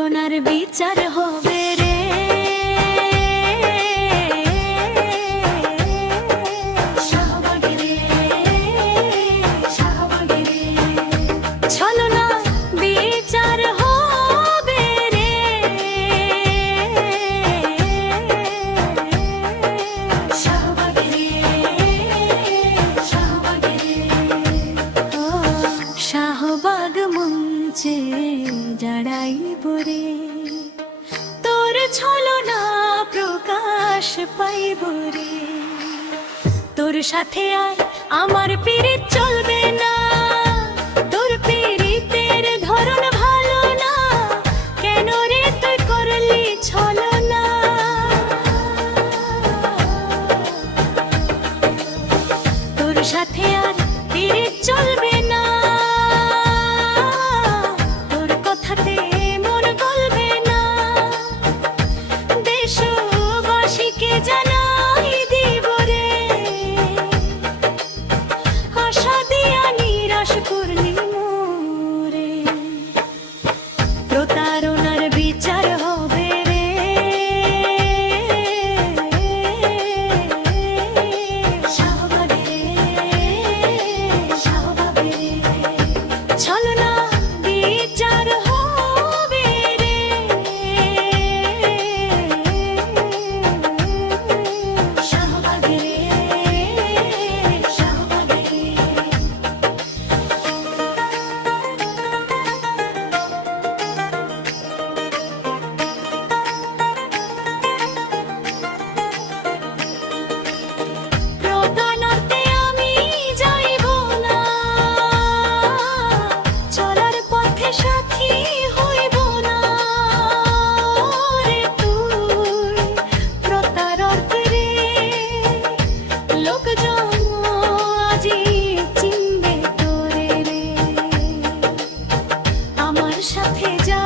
প্রতারণার বিচার হবে রে। শাহবাগে রে, শাহবাগে রে, ছলনা বিচার হবে রে। শাহবাগে রে, শাহবাগে রে, ও শাহবাগ মঞ্চে দাঁড়াইব রে, তোর ছলনা প্রকাশ পাইব রে। তোর সাথে আর আমার পীড়িত চলবে না, তোর পীড়িতের ধরন ভালো না, কেন রে তুই করলি ছলনা। তোর সাথে আর পীড়িত চলবে না, তোর কথাতে মন গলবে না। দেশবাসীকে জানাই দিব রে, আশা দিয়া নিরাশ করলি মোরে। প্রতারণার বিচার হবে রে। শাহবাগে রে, শাহবাগে রে, ছলনা বিচার হবে রে। শাহবাগে রে, শাহবাগে রে, প্রতারণাতে আমি যাইব না, চলার পথে সাথী হইব না রে। তুই প্রতারক রে, লোকজন আজি চিনবে তোরে রে। আমার সাথে যা